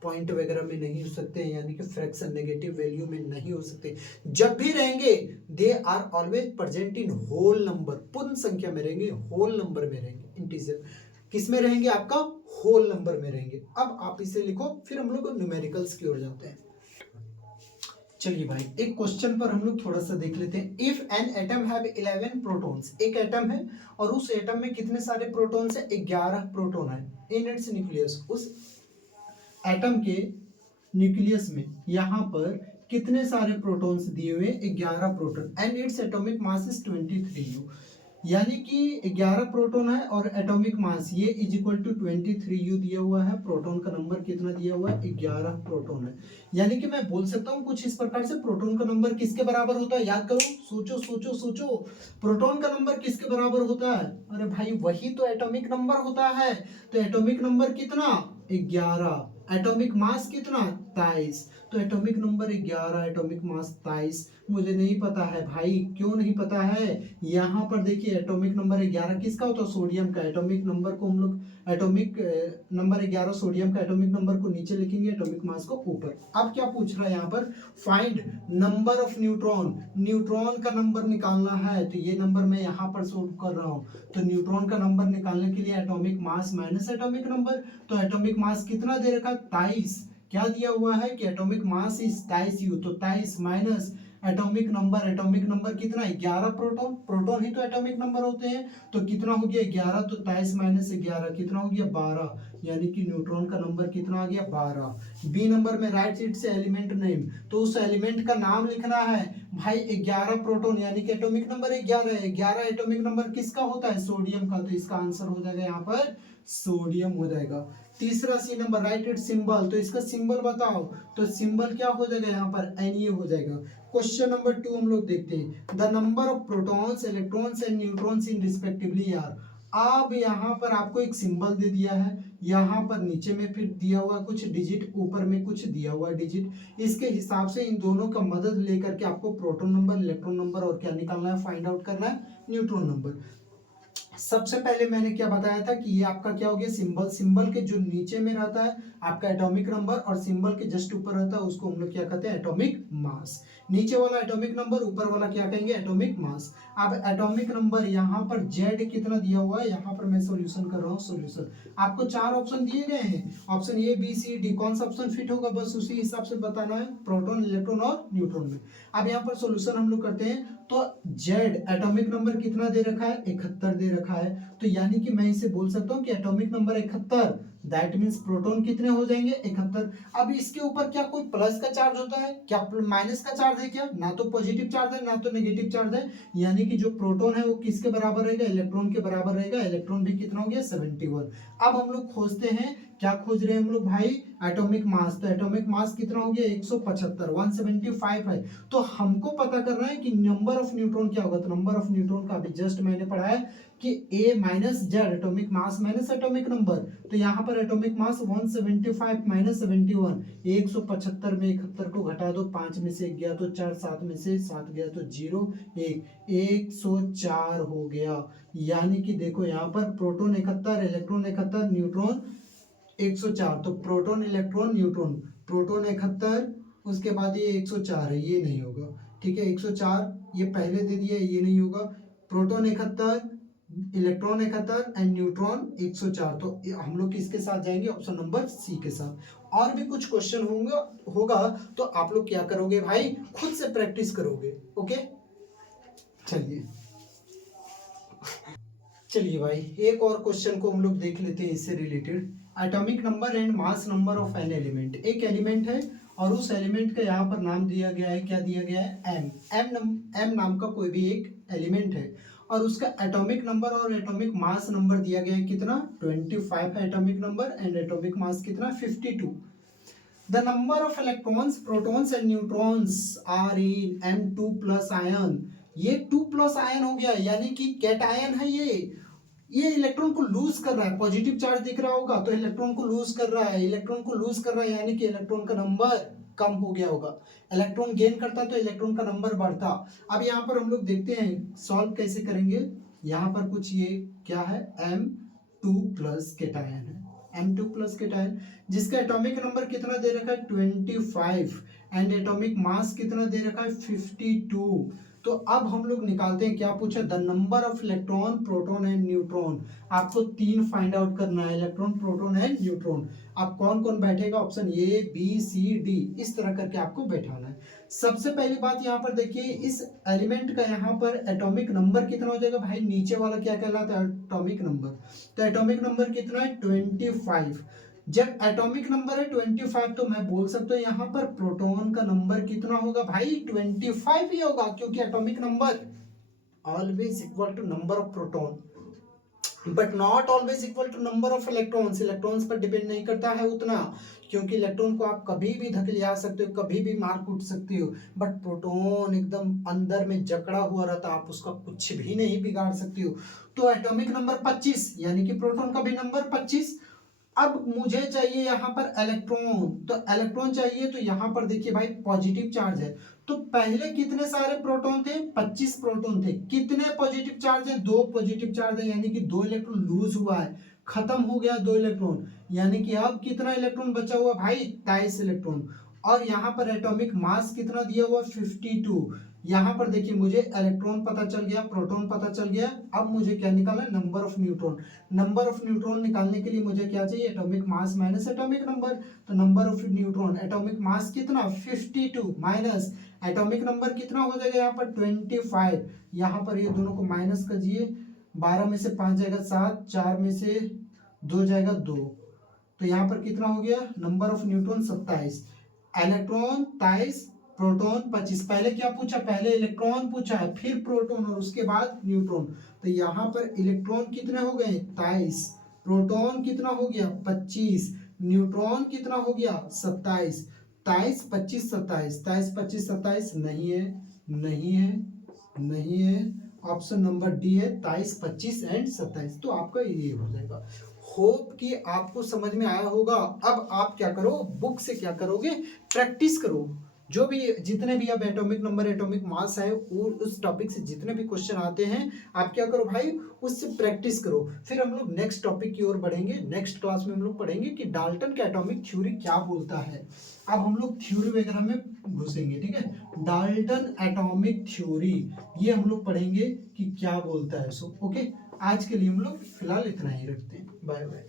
पॉइंट वगैरह में नहीं हो सकते हैं, यानी कि फ्रैक्शन नेगेटिव वैल्यू में नहीं हो सकते। जब भी रहेंगे they are always present in whole number, पूर्ण संख्या में रहेंगे, होल नंबर में रहेंगे, इंटीजर किस में रहेंगे, आपका होल नंबर में रहेंगे। अब आप इसे लिखो, फिर हम लोग न्यूमेरिकल्स की ओर जाते हैं। चलिए भाई, एक क्वेश्चन पर हम लोग थोड़ा सा देख लेते हैं। If an atom have 11 protons, एक एटम है और उस एटम में कितने सारे प्रोटॉन्स है, 11 प्रोटॉन है इन इट्स न्यूक्लियस। उस एटम के न्यूक्लियस में यहाँ पर कितने सारे प्रोटॉन्स दिए हुए, 11 proton, and its atomic mass is 23U। यानी कि 11 प्रोटॉन है और एटॉमिक मास ये इज इक्वल टू 23U दिया हुआ है। प्रोटॉन का नंबर कितना दिया हुआ है, 11 प्रोटॉन है। यानी कि मैं बोल सकता हूँ कुछ इस प्रकार से, प्रोटॉन का नंबर किसके बराबर होता है, याद करो, सोचो सोचो सोचो, प्रोटॉन का नंबर किसके बराबर होता है, अरे भाई वही तो एटॉमिक नंबर होता है। तो एटॉमिक नंबर कितना, 11, एटॉमिक मास कितना, 23। तो एटॉमिक नंबर 11, एटॉमिक मास 23। मुझे नहीं पता है भाई, क्यों नहीं पता है, यहाँ पर देखिए एटॉमिक नंबर 11 किसका होता है, सोडियम का। एटॉमिक नंबर को हम लोग, एटॉमिक नंबर 11 सोडियम का, एटॉमिक नंबर को नीचे लिखेंगे, एटॉमिक मास को ऊपर। अब क्या पूछ रहा है यहाँ पर, find number of neutron, neutron का नंबर निकालना है। तो ये नंबर मैं यहाँ पर सोल्व कर रहा हूँ। तो न्यूट्रॉन का नंबर निकालने के लिए atomic mass minus atomic number. तो एटॉमिक मास कितना दे रखा, 23। क्या दिया हुआ है कि एटॉमिक मास इज 23U, तो 23 minus atomic number, atomic number कितना है, 11 प्रोटॉन, प्रोटॉन ही तो एटॉमिक नंबर होते हैं। तो कितना हो गया 11, तो 23 माइनस 11 कितना हो गया 12, यानी कि न्यूट्रॉन का नंबर कितना आ गया 12। बी नंबर में राइट इट्स एलिमेंट नेम, तो उस एलिमेंट का नाम लिखना है भाई। 11 प्रोटॉन यानी कि एटॉमिक नंबर 11 है, 11 एटॉमिक नंबर किसका होता है, सोडियम का। तो इसका आंसर हो जाएगा यहाँ पर सोडियम हो जाएगा। तीसरा C number, right it symbol, तो इसका सिंबल बताओ। तो सिंबल क्या हो जाएगा यहाँ पर, Na हो जाएगा। क्वेश्चन नंबर 2 हम लोग देखते हैं, the number of protons, electrons and neutrons in respectively are. अब यहाँ पर आपको एक सिंबल दे दिया है, यहाँ पर नीचे में फिर दिया हुआ कुछ डिजिट, ऊपर में कुछ दिया हुआ डिजिट। इसके हिसाब से इन दोनों का मदद लेकर के आपको प्रोटॉन नंबर, इलेक्ट्रॉन नंबर और क्या निकालना है, फाइंड आउट करना है, न्यूट्रॉन नंबर। सबसे पहले मैंने क्या बताया था कि ये आपका क्या हो गया, सिंबल। सिंबल के जो नीचे में रहता है आपका एटॉमिक नंबर, और सिंबल के जस्ट ऊपर रहता है उसको हम लोग क्या कहते हैं, एटॉमिक मास। नीचे वाला एटॉमिक नंबर, ऊपर वाला क्या कहेंगे, एटॉमिक मास। अब एटॉमिक नंबर यहाँ पर जेड कितना दिया हुआ है, यहाँ पर मैं सॉल्यूशन कर रहा हूँ। सॉल्यूशन आपको 4 ऑप्शन दिए गए हैं, option A B C D, कौन सा ऑप्शन फिट होगा बस उसी हिसाब से बताना है, प्रोटॉन, इलेक्ट्रॉन और न्यूट्रॉन में। अब यहाँ पर सॉल्यूशन हम लोग करते हैं। तो जेड एटॉमिक नंबर कितना दे रखा है, 71 दे रखा है। तो यानी कि मैं इसे बोल सकता हूँ कि atomic number 71 that means proton कितने हो जाएंगे 71। अब इसके ऊपर क्या कोई प्लस का चार्ज होता है क्या, माइनस का चार्ज है क्या, ना तो पॉजिटिव चार्ज है ना तो नेगेटिव चार्ज है, यानी कि जो प्रोटॉन है वो किसके बराबर रहेगा, इलेक्ट्रॉन के बराबर रहेगा। इलेक्ट्रॉन भी कितना हो गया 71। अब हम लोग खोजते हैं, क्या खोज रहे हैं हम लोग भाई, एटॉमिक मास। तो एटॉमिक मास कितना हो गया 175, 175 है। तो हमको पता करना है कि नंबर ऑफ न्यूट्रॉन क्या होगा। तो नंबर ऑफ न्यूट्रॉन का अभी जस्ट मैंने पढ़ा है कि A minus Z, atomic mass minus atomic number. तो यहाँ पर एटॉमिक मास 175 माइनस 71, 175 में 71 को घटा दो, 5 में से 1 गया तो 4, 7 में से 7 गया तो 0, 1, 104 हो गया। यानी कि देखो यहाँ पर प्रोटॉन 71, इलेक्ट्रॉन 71, न्यूट्रॉन 104। तो प्रोटॉन इलेक्ट्रॉन न्यूट्रॉन, प्रोटॉन 71 उसके बाद ये 104 है, ये नहीं होगा। ठीक है 104 ये पहले दे दिया, ये नहीं होगा। Proton 71, electron 71 and neutron 104। तो हम लोग किसके साथ जाएंगे, ऑप्शन नंबर सी के साथ। और भी कुछ क्वेश्चन होगा तो आप लोग क्या करोगे भाई, खुद से प्रैक्टिस करोगे। ओके चलिए चलिए भाई एक और क्वेश्चन को हम लोग देख लेते हैं इससे related. Atomic number and mass number of an element. एक एलिमेंट है और उस एलिमेंट का यहाँ पर नाम दिया गया है, क्या दिया गया है, एम नाम का कोई भी एक एलिमेंट है और उसका एटॉमिक नंबर और एटॉमिक मास नंबर दिया गया है कितना 25 है atomic number and atomic mass कितना 52। The number of electrons, protons and neutrons are in M2 plus ion। ये 2 प्लस आयन हो गया, यानी कि कैट आयन है ये इलेक्ट्रॉन को लूज कर रहा है। पॉजिटिव चार्ज दिख रहा होगा तो इलेक्ट्रॉन को लूज कर रहा है, इलेक्ट्रॉन को लूज कर रहा है यानी कि इलेक्ट्रॉन का नंबर कम हो गया होगा। इलेक्ट्रॉन गेन करता तो इलेक्ट्रॉन का नंबर बढ़ता। अब यहाँ पर हम लोग देखते हैं सॉल्व कैसे करेंगे। यहाँ पर कुछ ये क्या है M2 प्लस कैटायन है, M2 प्लस कैटायन जिसका एटॉमिक नंबर कितना दे रखा है 25 एंड एटॉमिक मास कितना दे रखा है 52। तो अब हम लोग निकालते हैं, क्या पूछा, the number of electron proton and neutron. आपको 3 फाइंड आउट करना है, इलेक्ट्रॉन प्रोटॉन एंड न्यूट्रॉन। अब कौन कौन बैठेगा, option A B C D इस तरह करके आपको बैठाना है। सबसे पहली बात यहाँ पर देखिए इस एलिमेंट का यहाँ पर एटॉमिक नंबर कितना हो जाएगा भाई, नीचे वाला क्या कहलाता है एटॉमिक नंबर। तो एटॉमिक नंबर कितना है 25। जब एटॉमिक नंबर है 25 तो मैं बोल सकता हूँ यहाँ पर प्रोटॉन का नंबर कितना होगा भाई 25 ही होगा, क्योंकि atomic number always equal to number of proton but not always equal to number of electrons. Electrons पर डिपेंड नहीं करता है उतना, क्योंकि इलेक्ट्रॉन को आप कभी भी धकेलिया सकते हो, कभी भी मार कूट सकते हो, बट प्रोटॉन एकदम अंदर में जकड़ा हुआ रहता, आप उसका कुछ भी नहीं बिगाड़ सकते हो। तो एटॉमिक नंबर 25 यानी कि प्रोटॉन का भी नंबर 25। अब मुझे चाहिए यहाँ पर इलेक्ट्रॉन, तो इलेक्ट्रॉन चाहिए तो यहाँ पर देखिए भाई पॉजिटिव चार्ज है, तो पहले कितने सारे प्रोटॉन थे 25 प्रोटॉन थे, कितने पॉजिटिव चार्ज है 2 पॉजिटिव चार्ज है, यानी कि 2 इलेक्ट्रॉन लूज हुआ है, खत्म हो गया 2 इलेक्ट्रॉन, यानी कि अब कितना इलेक्ट्रॉन बचा हुआ भाई 23 इलेक्ट्रॉन। और यहाँ पर एटॉमिक मास कितना दिया हुआ 52। यहाँ पर देखिए मुझे इलेक्ट्रॉन पता चल गया, प्रोटॉन पता चल गया, अब मुझे क्या निकालना है number of neutron. Number of neutron निकालने के लिए मुझे क्या चाहिए atomic mass minus atomic number. तो number of neutron atomic mass कितना 52 माइनस एटॉमिक नंबर कितना हो जाएगा यहाँ पर 25। यहाँ पर ये दोनों को माइनस कीजिए, 12 में से 5 जाएगा 7, 4 में से 2 जाएगा 2, तो यहाँ पर कितना हो गया number of neutron 27, electron 23, proton 25। पहले क्या पूछा, पहले इलेक्ट्रॉन पूछा है फिर प्रोटॉन और उसके बाद न्यूट्रॉन। तो यहाँ पर इलेक्ट्रॉन कितने हो गए 23, प्रोटॉन कितना हो गया 25, न्यूट्रॉन कितना हो गया 27। 23 25 27, 23 25 27 नहीं है, नहीं है, नहीं है, ऑप्शन नंबर डी है 23 25 एंड 27। तो आपका ये हो जाएगा। होप कि आपको समझ में आया होगा। अब आप क्या करो, बुक से क्या करोगे, प्रैक्टिस करो। जो भी जितने भी अब एटॉमिक नंबर एटॉमिक मास है उस टॉपिक से जितने भी क्वेश्चन आते हैं आप क्या करो भाई उससे प्रैक्टिस करो। फिर हम लोग नेक्स्ट टॉपिक की ओर बढ़ेंगे। नेक्स्ट क्लास में हम लोग पढ़ेंगे कि डाल्टन का एटॉमिक थ्योरी क्या बोलता है। अब हम लोग थ्योरी वगैरह में घुसेंगे, ठीक है। डाल्टन एटॉमिक थ्योरी ये हम लोग पढ़ेंगे कि क्या बोलता है। सो ओके, आज के लिए हम लोग फिलहाल इतना ही रखते हैं। Bye bye.